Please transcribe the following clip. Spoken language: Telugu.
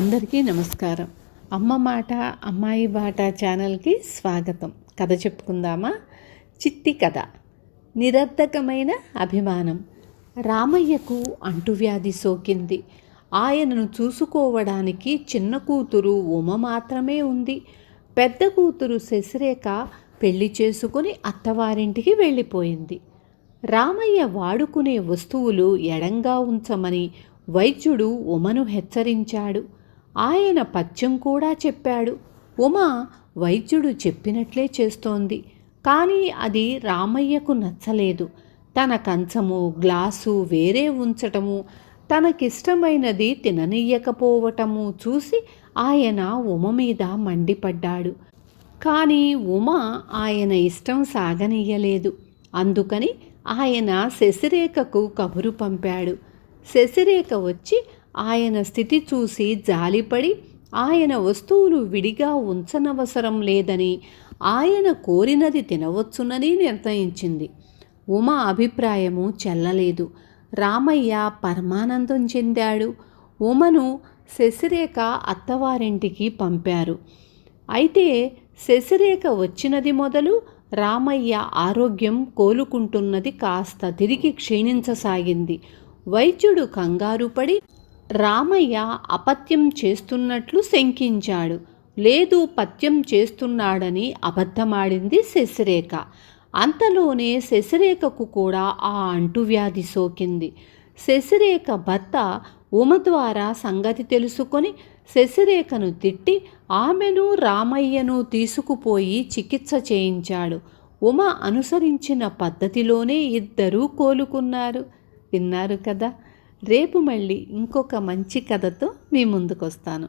అందరికీ నమస్కారం. అమ్మ మాట అమ్మాయి బాట ఛానల్కి స్వాగతం. కథ చెప్పుకుందామా? చిట్టి కథ. నిరర్ధకమైన అభిమానం. రామయ్యకు అంటువ్యాధి సోకింది. ఆయనను చూసుకోవడానికి చిన్న కూతురు ఉమ మాత్రమే ఉంది. పెద్ద కూతురు శశిరేఖ పెళ్లి చేసుకుని అత్తవారింటికి వెళ్ళిపోయింది. రామయ్య వాడుకునే వస్తువులు ఎడంగా ఉంచమని వైద్యుడు ఉమను హెచ్చరించాడు. ఆయన పథ్యం కూడా చెప్పాడు. ఉమ వైద్యుడు చెప్పినట్లే చేస్తోంది. కానీ అది రామయ్యకు నచ్చలేదు. తన కంచము గ్లాసు వేరే ఉంచటము, తనకిష్టమైనది తిననీయకపోవటము చూసి ఆయన ఉమ మీద మండిపడ్డాడు. కానీ ఉమ ఆయన ఇష్టం సాగనీయలేదు. అందుకని ఆయన శశిరేఖకు కబురు పంపాడు. శశిరేఖ వచ్చి ఆయన స్థితి చూసి జాలిపడి ఆయన వస్తువులు విడిగా ఉంచనవసరం లేదని, ఆయన కోరినది తినవచ్చునని నిర్ణయించింది. ఉమ అభిప్రాయము చెల్లలేదు. రామయ్య పరమానందం చెందాడు. ఉమను శశిరేఖ అత్తవారింటికి పంపారు. అయితే శశిరేఖ వచ్చినది మొదలు రామయ్య ఆరోగ్యం కోలుకుంటున్నది కాస్త తిరిగి క్షీణించసాగింది. వైద్యుడు కంగారుపడి రామయ్య అపత్యం చేస్తున్నట్లు శంకించాడు. లేదు, పథ్యం చేస్తున్నాడని అబద్ధమాడింది శశిరేఖ. అంతలోనే శశిరేఖకు కూడా ఆ అంటువ్యాధి సోకింది. శశిరేఖ భర్త ఉమ ద్వారా సంగతి తెలుసుకొని శశిరేఖను తిట్టి ఆమెను రామయ్యను తీసుకుపోయి చికిత్స చేయించాడు. ఉమ అనుసరించిన పద్ధతిలోనే ఇద్దరూ కోలుకున్నారు. విన్నారు కదా. రేపు మళ్ళీ ఇంకొక మంచి కథతో మీ ముందుకు వస్తాను.